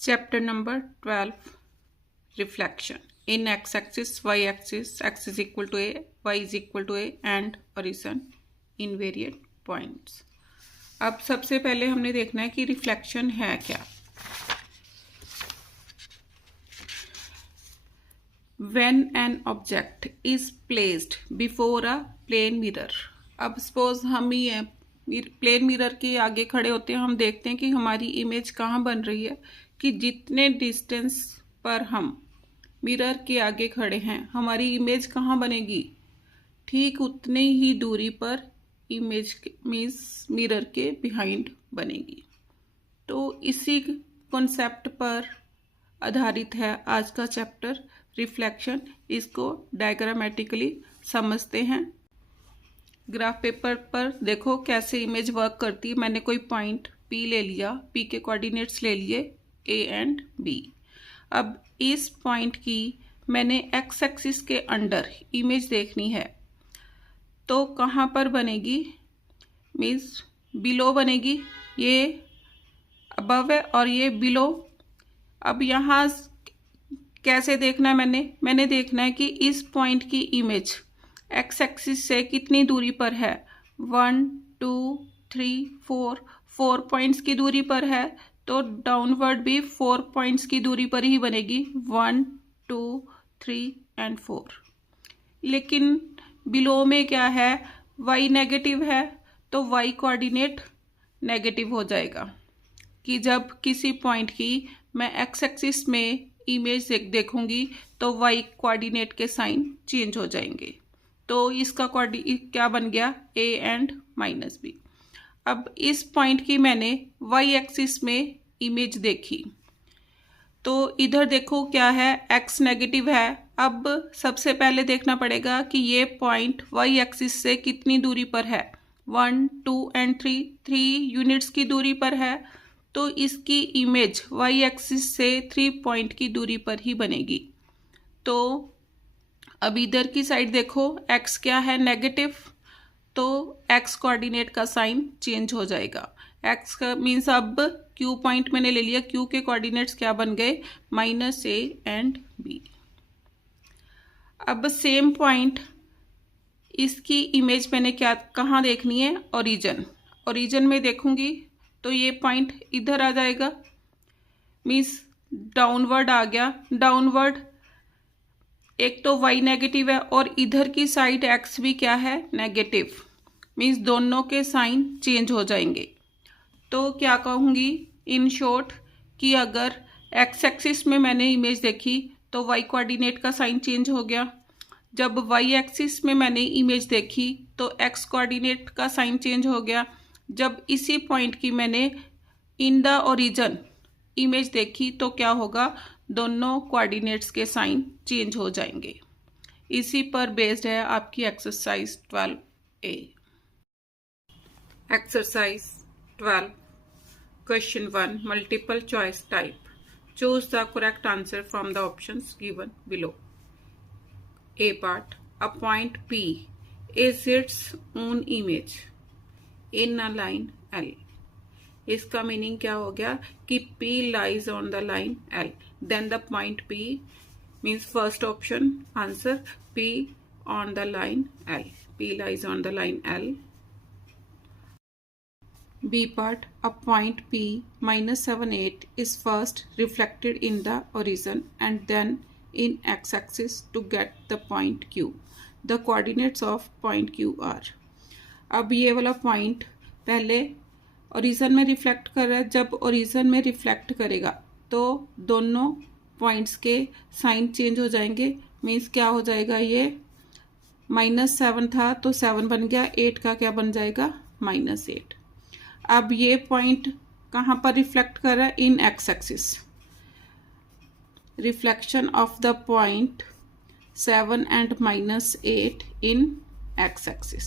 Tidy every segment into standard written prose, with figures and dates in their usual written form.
Chapter number 12, Reflection. In x-axis, y-axis, x is equal to a, y is equal to a and origin invariant points. अब सबसे पहले हमने देखना है कि रिफ्लेक्शन है क्या. When an object is placed before a plane mirror. अब सपोज हम ही प्लेन मिरर के आगे खड़े होते हैं, हम देखते हैं कि हमारी इमेज कहाँ बन रही है, कि जितने डिस्टेंस पर हम मिरर के आगे खड़े हैं हमारी इमेज कहाँ बनेगी, ठीक उतने ही दूरी पर इमेज मीन्स मिरर के बिहाइंड बनेगी. तो इसी कॉन्सेप्ट पर आधारित है आज का चैप्टर रिफ्लेक्शन. इसको डायग्रामेटिकली समझते हैं. ग्राफ पेपर पर देखो कैसे इमेज वर्क करती है. मैंने कोई पॉइंट P ले लिया, P के कोऑर्डिनेट्स ले लिए A एंड B. अब इस पॉइंट की मैंने x एक्सिस के अंडर इमेज देखनी है, तो कहाँ पर बनेगी, मीन्स बिलो बनेगी. ये अबव है और ये बिलो. अब यहाँ कैसे देखना है, मैंने देखना है कि इस पॉइंट की इमेज एक्स एक्सिस से कितनी दूरी पर है. 1 2 3 4 पॉइंट्स की दूरी पर है, तो डाउनवर्ड भी 4 पॉइंट्स की दूरी पर ही बनेगी. 1 2 3 एंड 4. लेकिन बिलो में क्या है, y नेगेटिव है, तो y कोऑर्डिनेट नेगेटिव हो जाएगा. कि जब किसी पॉइंट की मैं x एक्सिस में इमेज देखूंगी तो y कोऑर्डिनेट के साइन चेंज हो जाएंगे. तो इसका क्या बन गया, a एंड -b. अब इस पॉइंट की मैंने y एक्सिस में इमेज देखी, तो इधर देखो क्या है, x नेगेटिव है. अब सबसे पहले देखना पड़ेगा कि ये पॉइंट y एक्सिस से कितनी दूरी पर है. 1 2 एंड 3 यूनिट्स की दूरी पर है, तो इसकी इमेज y एक्सिस से 3 पॉइंट की दूरी पर ही बनेगी. तो अब इधर की साइड देखो, x क्या है, नेगेटिव, तो x कोऑर्डिनेट का साइन चेंज हो जाएगा. x का मीन्स अब q पॉइंट मैंने ले लिया, q के कोऑर्डिनेट्स क्या बन गए, -a एंड b. अब सेम पॉइंट इसकी इमेज मैंने कहाँ देखनी है, ओरिजिन में देखूंगी तो ये पॉइंट इधर आ जाएगा. मीन्स डाउनवर्ड आ गया. डाउनवर्ड एक तो y नेगेटिव है और इधर की साइड x भी क्या है, नेगेटिव. मीन्स दोनों के साइन चेंज हो जाएंगे. तो क्या कहूँगी इन शॉर्ट, कि अगर x एक्सिस में मैंने इमेज देखी तो y कोऑर्डिनेट का साइन चेंज हो गया. जब y एक्सिस में मैंने इमेज देखी तो x कोऑर्डिनेट का साइन चेंज हो गया. जब इसी पॉइंट की मैंने इन द ओरिजिन इमेज देखी तो क्या होगा, दोनों कोऑर्डिनेट्स के साइन चेंज हो जाएंगे. इसी पर बेस्ड है आपकी exercise 12A. Exercise 12 question 1 multiple choice type. Choose the correct answer from the options given below. A part, a point P is its own image in a line L. इसका meaning क्या हो गया कि P lies on the line L. Then the point P means first option answer, P on the line L. P lies on the line L. B part, a point P -7 8 is first reflected in the origin and then in x-axis to get the point Q. The coordinates of point Q are. अब ये वाला point पहले origin में reflect कर रहा है. जब origin में रिफ्लेक्ट करेगा तो दोनों पॉइंट्स के साइन चेंज हो जाएंगे. मीन्स क्या हो जाएगा, ये -7 था तो 7 बन गया, 8 का क्या बन जाएगा, -8. अब ये पॉइंट कहाँ पर रिफ्लेक्ट कर रहा है, in X axis. Reflection of the point 7 and -8 in X axis.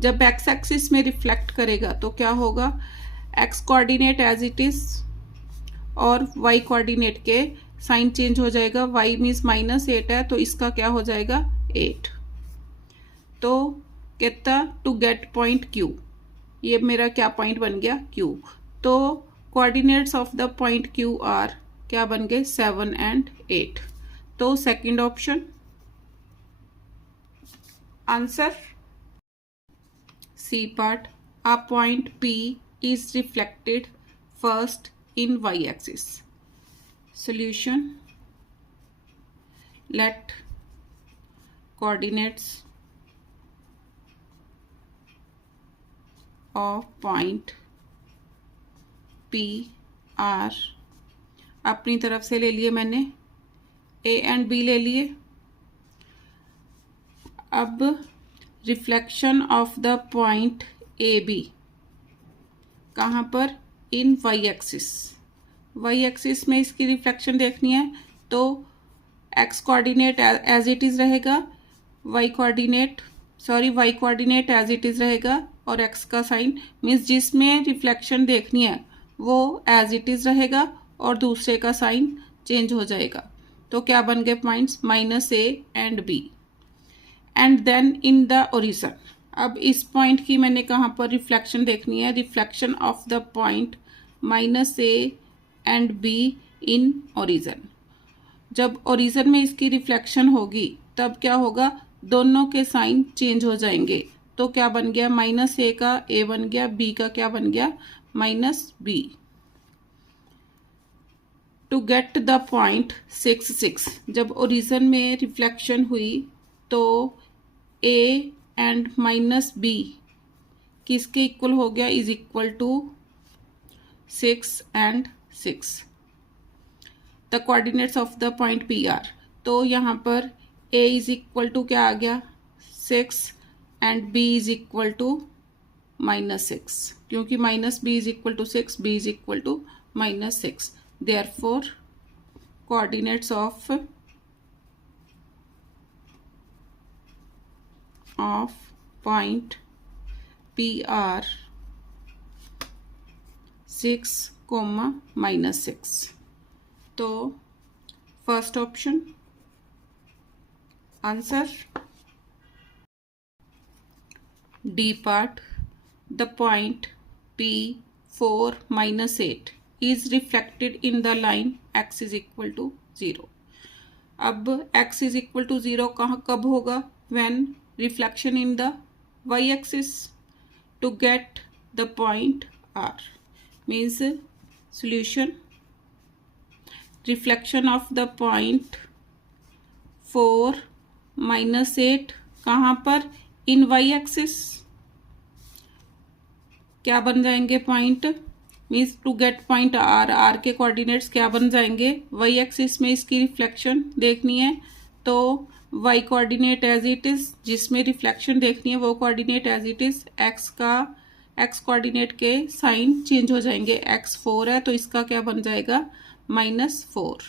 जब एक्स एक्सिस में रिफ्लेक्ट करेगा तो क्या होगा, X coordinate as it is और वाई कोऑर्डिनेट के साइन चेंज हो जाएगा. वाई मीन्स -8 है तो इसका क्या हो जाएगा, 8. तो कहता टू गेट पॉइंट Q, ये मेरा क्या पॉइंट बन गया, Q. तो coordinates of the point Q R क्या बन गए 7 एंड 8। तो second option answer C part. A point P is reflected first in y-axis. Solution: let coordinates of point P R अपनी तरफ से ले लिए मैंने, A एंड B ले लिए। अब reflection of the point A B कहाँ पर, in Y axis. Y axis में इसकी रिफ्लेक्शन देखनी है तो x coordinate as it is रहेगा, Y coordinate as it is रहेगा और एक्स का साइन मीन्स जिसमें रिफ्लेक्शन देखनी है वो एज इट इज़ रहेगा और दूसरे का साइन चेंज हो जाएगा। तो क्या बन गए points -A and B। And then in the origin, अब इस पॉइंट की मैंने कहाँ पर रिफ्लेक्शन देखनी है, reflection of the point -A and B in origin. जब ओरिजिन में इसकी रिफ्लेक्शन होगी तब क्या होगा, दोनों के साइन चेंज हो जाएंगे। तो क्या बन गया, -A का A बन गया, B का क्या बन गया -B। To get the point 6 6, जब ओरिजिन में रिफ्लेक्शन हुई तो A एंड -B किसके इक्वल हो गया, is equal to 6 and 6। The coordinates of the point P R, तो यहाँ पर A इज इक्वल टू क्या आ गया 6 and B is equal to -6, क्योंकि -B is equal to 6, B is equal to -6। Therefore coordinates of point P R 6, -6। तो first option answer. D part, the point P4 -8 is reflected in the line x is equal to 0। अब x is equal to 0 कब होगा, when reflection in the y-axis। to get the point R means solution: reflection of the point 4 -8 कहाँ पर, in y-axis। क्या बन जाएंगे point, means to get point R के coordinates क्या बन जाएंगे, वाई एक्सिस में इसकी रिफ्लेक्शन देखनी है तो Y coordinate as it is, जिसमें रिफ्लेक्शन देखनी है वो coordinate as it is, X coordinate के साइन चेंज हो जाएंगे। x 4 है तो इसका क्या बन जाएगा -4।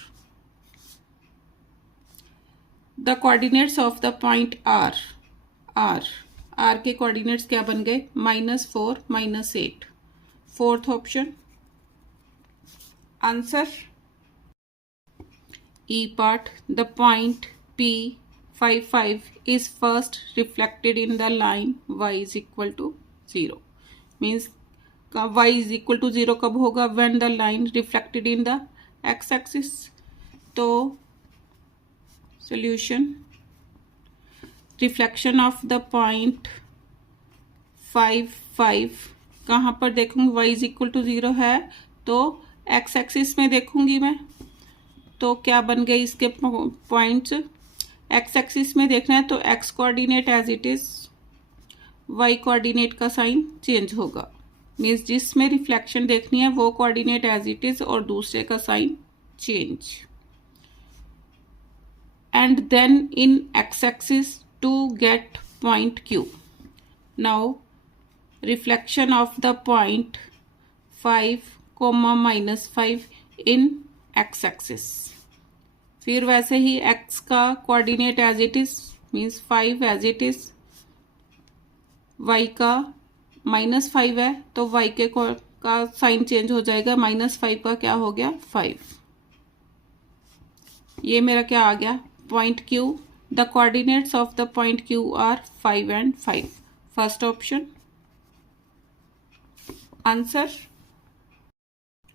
The coordinates of the point R के कोऑर्डिनेट्स क्या बन गए -4 -8। Fourth option answer. E part, the point P5 is first reflected in the line y is equal to 0 means y is equal to 0 कब होगा, when the line reflected in the x axis। तो solution: reflection of the point 5 कहाँ पर देखूंगी, y is equal to 0 है तो x axis में देखूंगी मैं। तो क्या बन गए इसके पॉइंट्स, x एक्सिस में देखना है तो x coordinate as it is, y coordinate का साइन चेंज होगा, मीन्स जिसमें रिफ्लेक्शन देखनी है वो कोऑर्डिनेट एज इट इज और दूसरे का sign change. And then in x axis to get point Q। Now reflection of the point 5, -5 in x axis। फिर वैसे ही x का coordinate as it is means 5 as it is, y का -5 है तो y के का साइन चेंज हो जाएगा, -5 का क्या हो गया 5। ये मेरा क्या आ गया point Q। The coordinates of the point Q are 5 and 5। First option answer.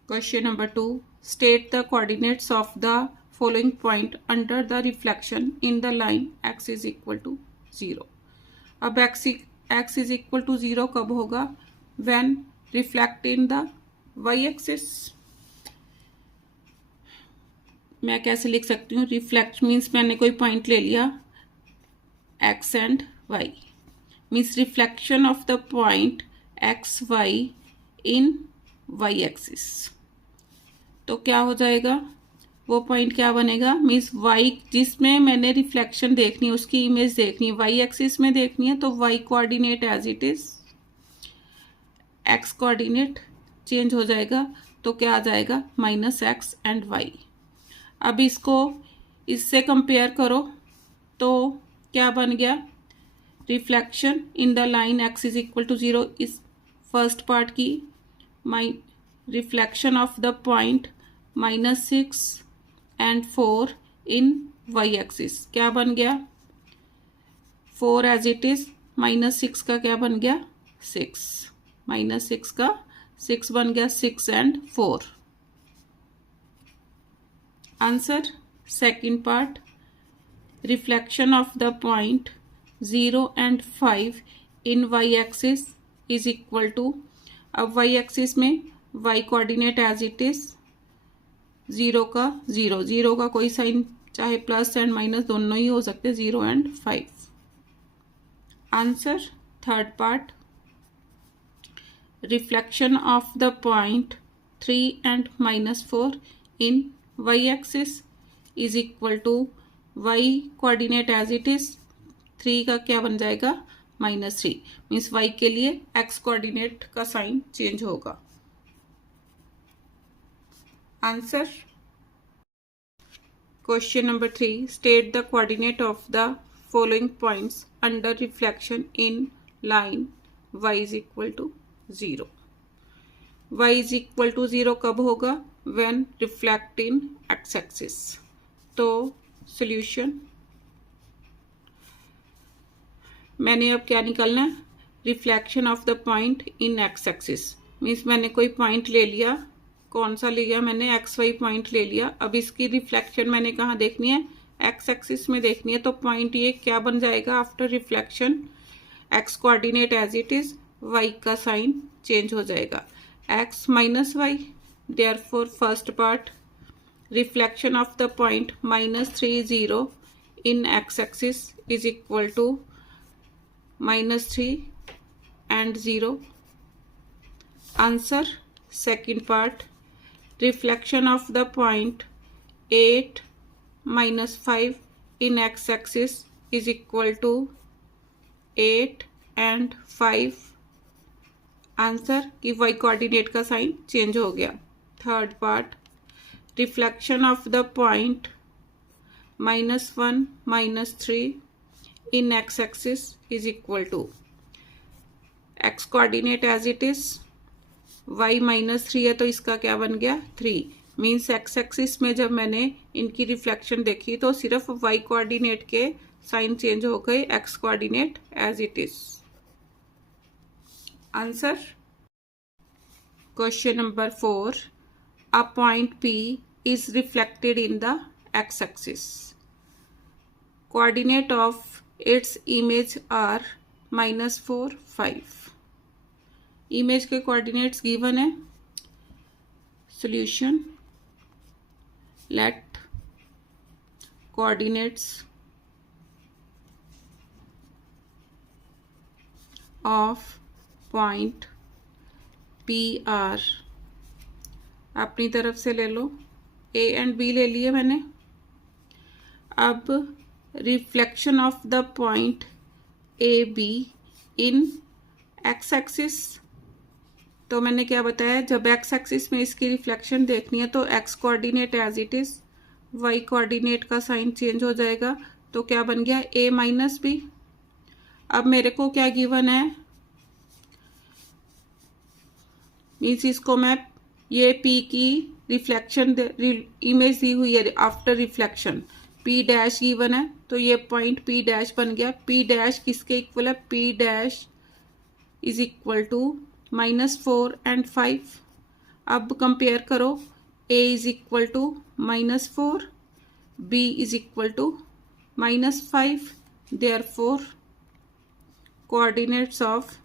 Question number 2. State the coordinates of the following point under the reflection in the line x is equal to 0. अब x is equal to 0 कब होगा? When reflect in the y axis. मैं कैसे लिख सकती हूँ? Reflect means मैंने कोई पॉइंट ले लिया x and y, means reflection of the point x y in y axis. तो क्या हो जाएगा? वो पॉइंट क्या बनेगा? मीन्स y जिसमें मैंने रिफ्लेक्शन देखनी है, उसकी इमेज देखनी है, y एक्सिस में देखनी है, तो y coordinate as it is, x coordinate change हो जाएगा. तो क्या आ जाएगा? -x and y. अब इसको इससे कंपेयर करो तो क्या बन गया? Reflection in the line x is equal to 0 इस फर्स्ट पार्ट की, reflection of the point -6 and 4 in y axis. क्या बन गया? 4 एज इट इज, -6 का क्या बन गया? 6, -6 का 6 बन गया, 6 and 4. Answer second part, reflection of the point 0 and 5 in y axis is equal to, अब y एक्सिस में y coordinate as it is 0 का 0, 0 का कोई साइन चाहे प्लस एंड माइनस दोनों ही हो सकते, 0 and 5. Answer third part, reflection of the point 3 and -4 in y axis is equal to y coordinate as it is 3 का क्या बन जाएगा? -3, मीन्स y के लिए x कोऑर्डिनेट का साइन चेंज होगा. Answer question number 3. State the coordinate of the following points under reflection in line y is equal to 0. y is equal to 0 कब होगा? When reflect in x axis. तो solution मैंने अब क्या निकालना है? Reflection of the point in x axis, means मैंने कोई पॉइंट ले लिया. कौन सा लिया मैंने? XY पॉइंट ले लिया. अब इसकी रिफ्लेक्शन मैंने कहाँ देखनी है? x एक्सिस में देखनी है. तो पॉइंट ये क्या बन जाएगा after reflection? x coordinate as it is, y का साइन चेंज हो जाएगा, x -y. Therefore first part, reflection of the point -3 0 in x axis is equal to -3 and 0. Answer second part, reflection of the point 8 -5 in x axis is equal to 8 and 5. Answer कि y coordinate का sign change हो गया. Third part, reflection of the point -1 -3 in x axis is equal to x coordinate as it is, y -3 है तो इसका क्या बन गया? 3, मीन्स x एक्सिस में जब मैंने इनकी रिफ्लेक्शन देखी तो सिर्फ y कोऑर्डिनेट के साइन चेंज हो गए, x coordinate as it is. Answer question number 4. A point P is reflected in the x axis. Coordinates of its image are -4 5. Image के कोऑर्डिनेट्स गिवन है. Solution, let coordinates of point P are, अपनी तरफ से ले लो, A and B ले लिए मैंने. अब reflection of the point A be in X axis, तो मैंने क्या बताया? जब एक्स एक्सिस में इसकी रिफ्लेक्शन देखनी है तो x coordinate as it is, y coordinate का साइन चेंज हो जाएगा. तो क्या बन गया? A minus b. अब मेरे को क्या गिवन है? मीन्स इसको मैं, ये पी की रिफ्लेक्शन इमेज दी हुई है after reflection, P dash given है तो ये पॉइंट पी डैश बन गया. पी डैश किसके इक्वल है? P dash is equal to -4 and 5. अब कंपेयर करो, a is equal to -4, b is equal to -5, therefore coordinates of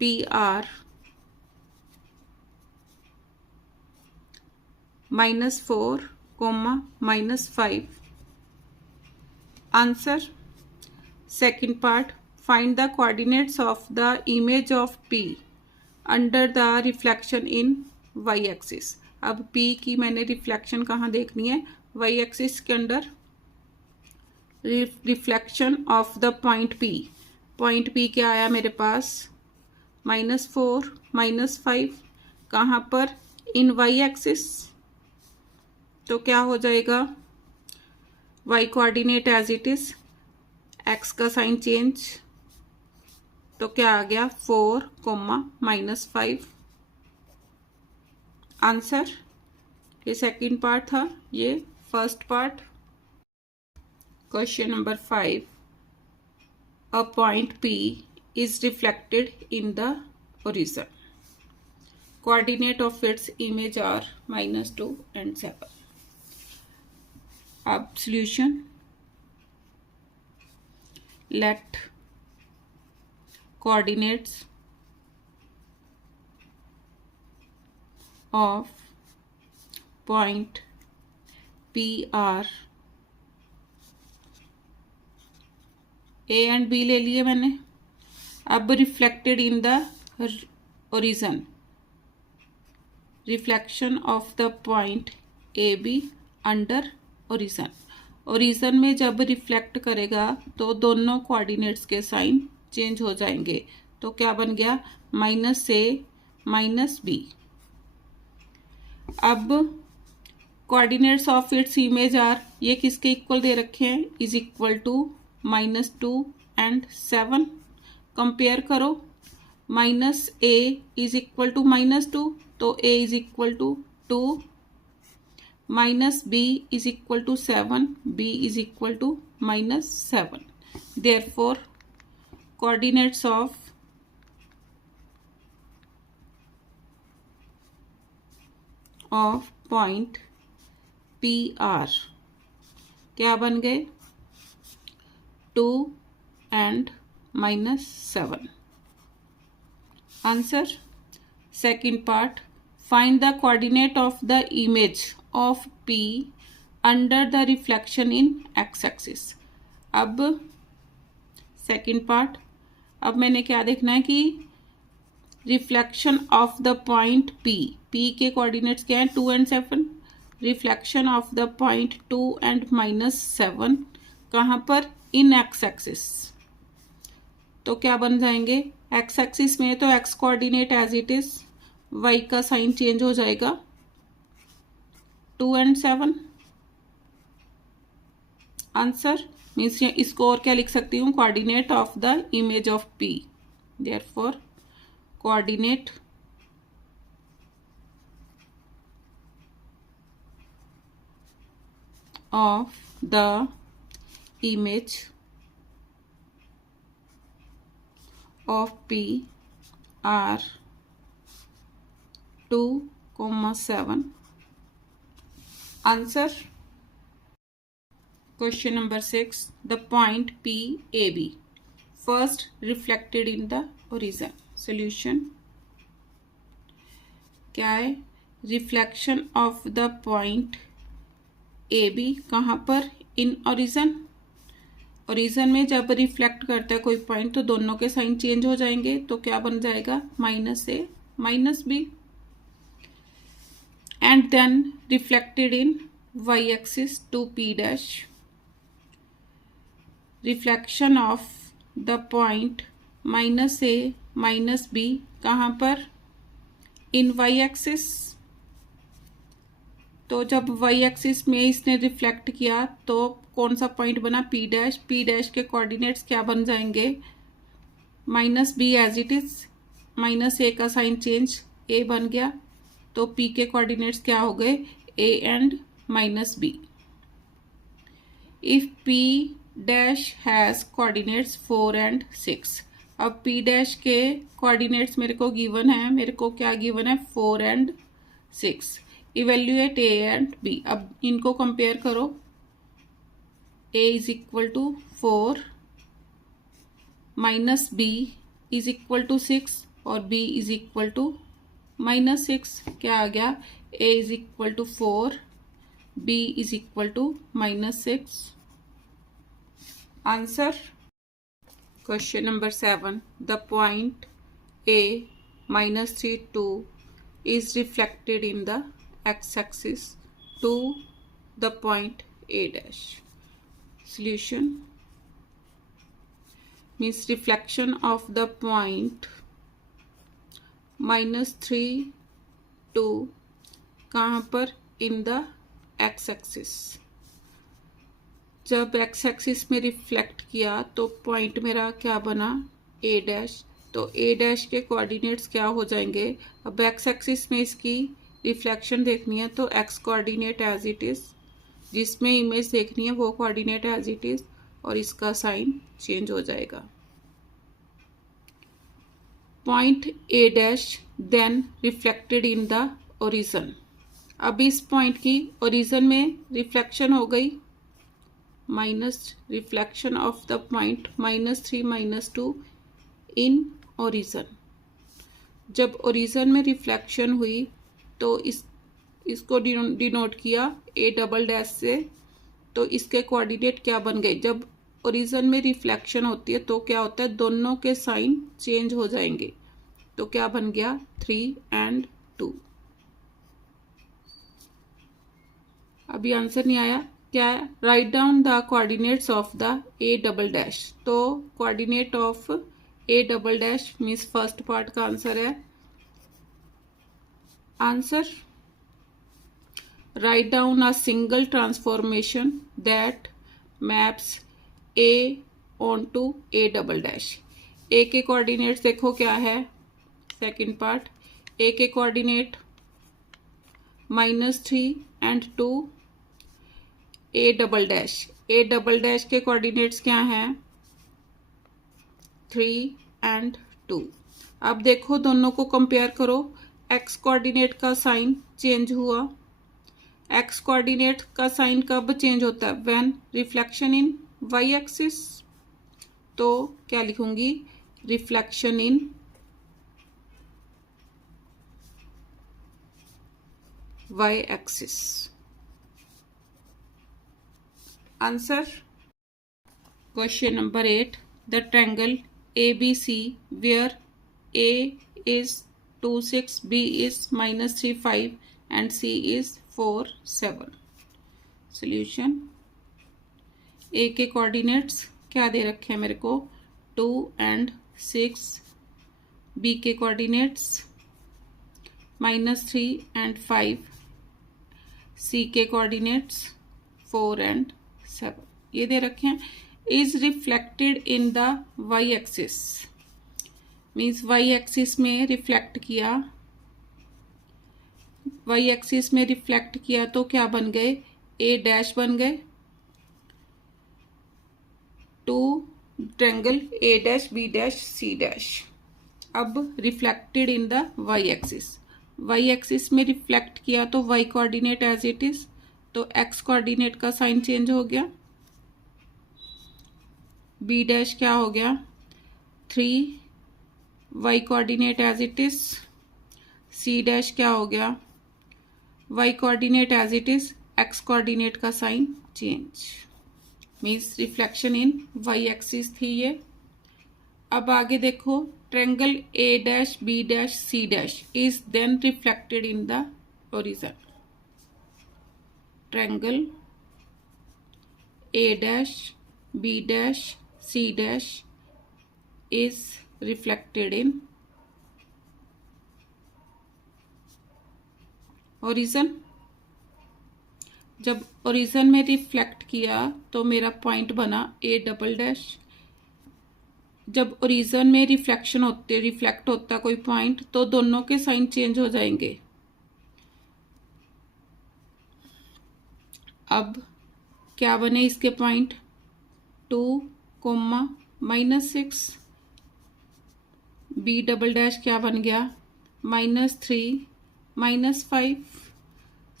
p are -4, -5. Answer. Second part, find the coordinates of the image of P under the reflection in y-axis. अब P की मैंने reflection कहाँ देखनी है? y-axis के अंदर reflection of the point P. Point P क्या आया मेरे पास? -4, -5. कहाँ पर? इन y-axis. तो क्या हो जाएगा? y coordinate as it is, x का साइन चेंज, तो क्या आ गया? 4, -5. आंसर. ये सेकंड पार्ट था, ये first part. Question number 5. A point P is reflected in the horizon. Coordinate of its image are -2 and 7. अब solution. Let coordinates of point P are A and B ले लिए मैंने. अब reflected in the origin, reflection of the point A be under origin. Origin में जब reflect करेगा तो दोनों कोऑर्डिनेट्स के साइन चेंज हो जाएंगे. तो क्या बन गया? -a -b. अब coordinates of its image are, ये किसके इक्वल दे रखे हैं? Is equal to -2 and 7. Compare करो, -a इज इक्वल टू -2, तो a is equal to 2, -b is equal to 7, b is equal to -7. Therefore coordinates of point P R क्या बन गए? 2 and -7. Answer. Second part, find the coordinate of the image of P under the reflection in x-axis. अब second part, अब मैंने क्या देखना है कि reflection of the point P. P के कोऑर्डिनेट्स क्या हैं? 2 and 7. Reflection of the point 2 and -7 कहाँ पर? इन x-axis. तो क्या बन जाएंगे? एक्स एक्सिस में तो x coordinate as it is, Y का साइन चेंज हो जाएगा. 2 and 7. आंसर मीन्स इसको और क्या लिख सकती हूँ? Coordinate of the image of P. Therefore coordinate of the image of P are 2, 7. Answer. Question number 6. The point P A B first reflected in the horizon. Solution. क्या है? Reflection of the point A B कहाँ पर? In horizon. Origin में जब reflect करता है कोई point तो दोनों के साइन चेंज हो जाएंगे. तो क्या बन जाएगा? -a -b. And then reflected in Y axis to P dash. Reflection of the point -a -b कहाँ पर? In Y axis. तो जब वाई एक्सिस में इसने रिफ्लेक्ट किया तो कौन सा पॉइंट बना? P dash. P डैश के कोऑर्डिनेट्स क्या बन जाएंगे? -b as it is, -a का साइन चेंज a बन गया. तो P के कोऑर्डिनेट्स क्या हो गए? a and -b. If P dash has coordinates 4 and 6, अब P डैश के कोऑर्डिनेट्स मेरे को गिवन है, मेरे को क्या गिवन है 4 and 6। Evaluate A and B। अब इनको कंपेयर करो। A is equal to 4 minus B is equal to 6 और B इज इक्वल टू -6। क्या आ गया? A is equal to 4, B is equal to -6। Answer question number 7, the point A -3 2 is reflected in the x-axis to the point A dash. Solution means reflection of the point -3 2 कहाँ पर? in the x-axis। जब X axis में reflect किया तो point मेरा क्या बना? ए dash. तो ए डैश के कोऑर्डिनेट्स क्या हो जाएंगे? अब एक्स एक्सिस में इसकी रिफ्लेक्शन देखनी है तो x coordinate as it is, जिसमें इमेज देखनी है वो कोऑर्डिनेट एज इट इज, और इसका साइन चेंज हो जाएगा। Point A dash then reflected in the origin. अब इस पॉइंट की ओरिजिन में रिफ्लेक्शन हो गई, minus reflection of the point -3 -2 in origin. जब ओरिजिन में रिफ्लेक्शन हुई तो इसको डिनोट किया ए डबल डैश से। तो इसके कोऑर्डिनेट क्या बन गए? जब ओरिजिन में रिफ्लेक्शन होती है तो क्या होता है? दोनों के साइन चेंज हो जाएंगे। तो क्या बन गया? 3 and 2। अभी आंसर नहीं आया। क्या है? Write down the coordinates of the A double dash. तो coordinate of A double dash means first part का आंसर है। Answer write down a single transformation that maps A on to A double dash. A के coordinates देखो क्या है? Second part, A के coordinate -3 and 2। A double dash, A double dash के coordinates क्या हैं? 3 and 2। अब देखो दोनों को कंपेयर करो। एक्स कोऑर्डिनेट का साइन चेंज हुआ। एक्स कोऑर्डिनेट का साइन कब चेंज होता है? When reflection in Y axis. तो क्या लिखूंगी? Reflection in Y axis. Answer question number 8, the triangle ABC where A is 2 6, B is -3 5 and C is 4 7। Solution, A के coordinates क्या दे रखे हैं मेरे को? 2 and 6। B के कोऑर्डिनेट्स -3 and 5। C के कोऑर्डिनेट्स 4 and 7 ये दे रखे हैं। Is reflected in the Y axis means Y axis में रिफ्लेक्ट किया। वाई एक्सिस में रिफ्लेक्ट किया तो क्या बन गए? ए डैश बन गए। Two triangle A dash B dash C dash. अब reflected in the Y axis, Y axis में रिफ्लेक्ट किया तो Y coordinate as it is, तो एक्स कोऑर्डिनेट का साइन चेंज हो गया। बी डैश क्या हो गया? 3, Y coordinate as it is. C dash क्या हो गया? Y coordinate as it is, X coordinate का sign change means reflection in Y axis थी ये। अब आगे देखो, triangle A dash B dash C dash is then reflected in the origin. Triangle A dash B dash C dash is reflected in origin। जब origin में reflect किया तो मेरा पॉइंट बना ए डबल डैश। जब ओरिजिन में रिफ्लेक्ट होता कोई पॉइंट तो दोनों के साइन चेंज हो जाएंगे। अब क्या बने इसके पॉइंट? 2, -6। बी डबल डैश क्या बन गया, -3 -5।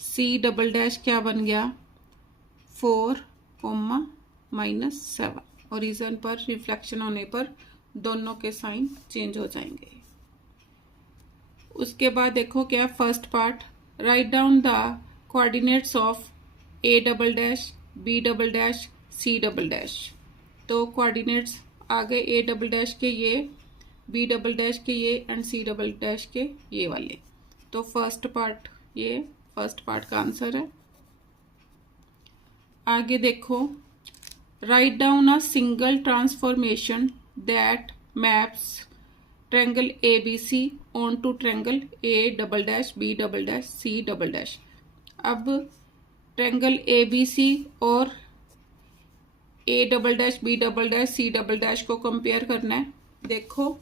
सी डबल डैश क्या बन गया, 4, -7। ओरिजिन पर रिफ्लेक्शन होने पर दोनों के साइन चेंज हो जाएंगे। उसके बाद देखो क्या first part, write down the coordinates of A double dash, B double dash, C double dash. तो कोऑर्डिनेट्स आ गए ए डबल डैश के ये, बी डबल डैश के ये एंड सी डबल डैश के ये वाले। तो फर्स्ट पार्ट ये फर्स्ट पार्ट का आंसर है। आगे देखो, write down a single transformation that maps triangle ABC onto triangle A double dash, B double dash, C double dash. अब ट्रायंगल ABC और A double dash, B double dash, C double dash को कंपेयर करना है। देखो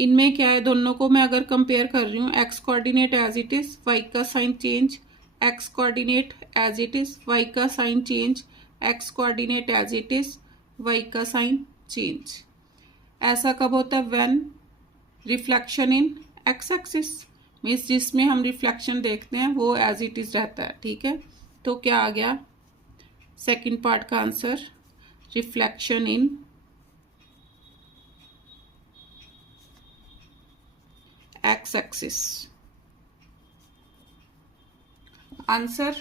इनमें क्या है, दोनों को मैं अगर कंपेयर कर रही हूँ, X coordinate as it is, Y का sign change, X coordinate as it is, Y का sign change, X coordinate as it is, Y का साइन चेंज। ऐसा कब होता है, when reflection in X axis, means जिसमें हम रिफ्लेक्शन देखते हैं वो एज इट इज रहता है। ठीक है, तो क्या आ गया सेकंड पार्ट का answer, reflection in X axis. Answer